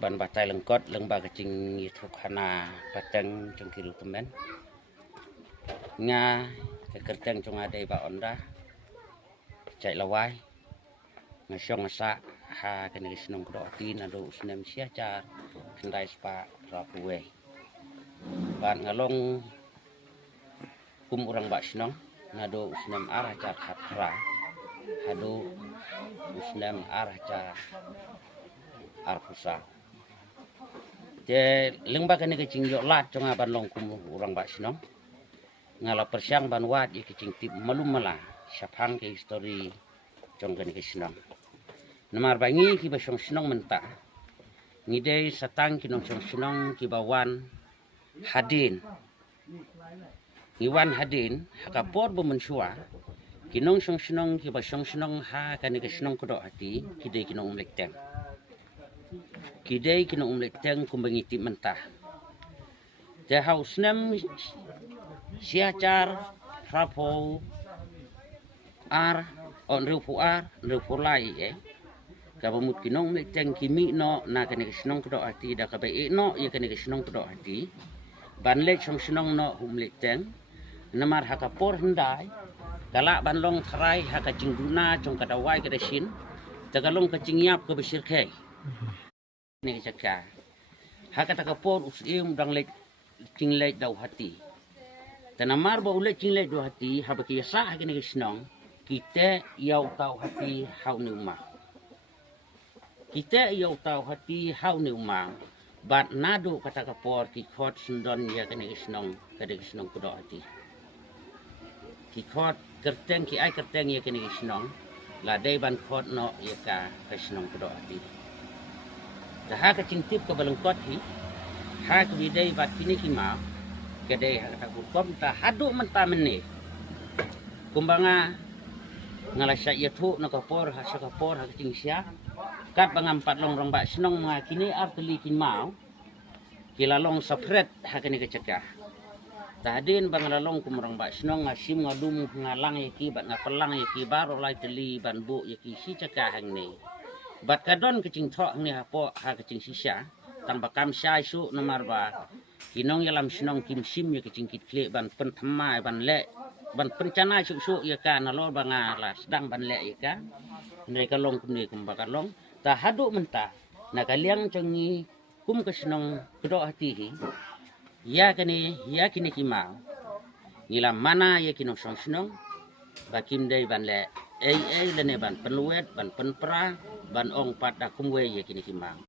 ban batai lengkot lengba kecing itu khana pateng trong kiru temen nga kerteng trong adai ba onda chạy lawai nga syong sa ha kene kisnong kro tin ado usnem sia cha kendai spa rapuwe ban ngalong kum urang ba snong nado usnem arah cha khatra hado usnem arah cha arpusa je lengba kene kecing yo lat trong ban long kum urang ba snong ngala persyang ban wat ye kecing tip malum mala syapang ke histori trong kene kisnong namar bangi ki ba syong snong menta ngidei satang kinong syong snong ki bawan hadin iwan hadin hakapor bo mensua kinong syong snong ki ba syong snong ha kane kisnong kodo hati kidei kinong mlekteng kidei kinong mlekteng kumbangi tip mentah de hausnem siacar rapo ar on rupu ar rupu lai kabamut kinong mlekteng kimi no na kane kisnong kodo hati da kabe no ye kane kisnong kodo hati ban lek syong snong no humlekteng namar hakapor hendai kala banlong tharai haka cingguna trong kadawai kadasin tagalong kacingnyap ke besirkai ni cakka haka takapor usim dang lek cinglek dau hati tanamar ba ulek cinglek dau hati habaki sah kene kisnong kita yau tau hati hau ni umah kita yau tau hati hau ni umah bat nado kata kapor ki khot sundon ya kene kisnong kade kisnong kudo hati ki khot kerteng ki ai kerteng ya kene kisnong la dei ban khot no ya ka kisnong kudo hati dah ha ka cingtip ke balengkot hi ha ke bidai bat kini ki ma kade ha kata kom ta hadu menta meni kumbanga ngala sya yatu na kapor ha sya kapor ha kecing sia kat bangampat long rong ba snong ma kini arteli kin mau kilalong sapret ha kene kecekah tadin bangalalong kumrong ba snong ngasim ngadum ngalang yaki bat ngapelang yaki baro lai teli ban bu yaki si cekah hang ni bat kadon kecing thok ni hapo ha kecing sisa tang bakam syai su nomor ba kinong yalam snong kim sim ya kecing kit kle ban pen thamai ban le ban pencana su ya kan nalor banga la sedang ban le ya kan mereka long kum ni kum bakalong ta hadu menta na kaliang cengi kum kesnong kedo hati hi ya kini kimau ngilam mana ya kinong song snong bakim dei ban le lene ban penuet ban penpra ban ong pat da kumwe ya kini kimau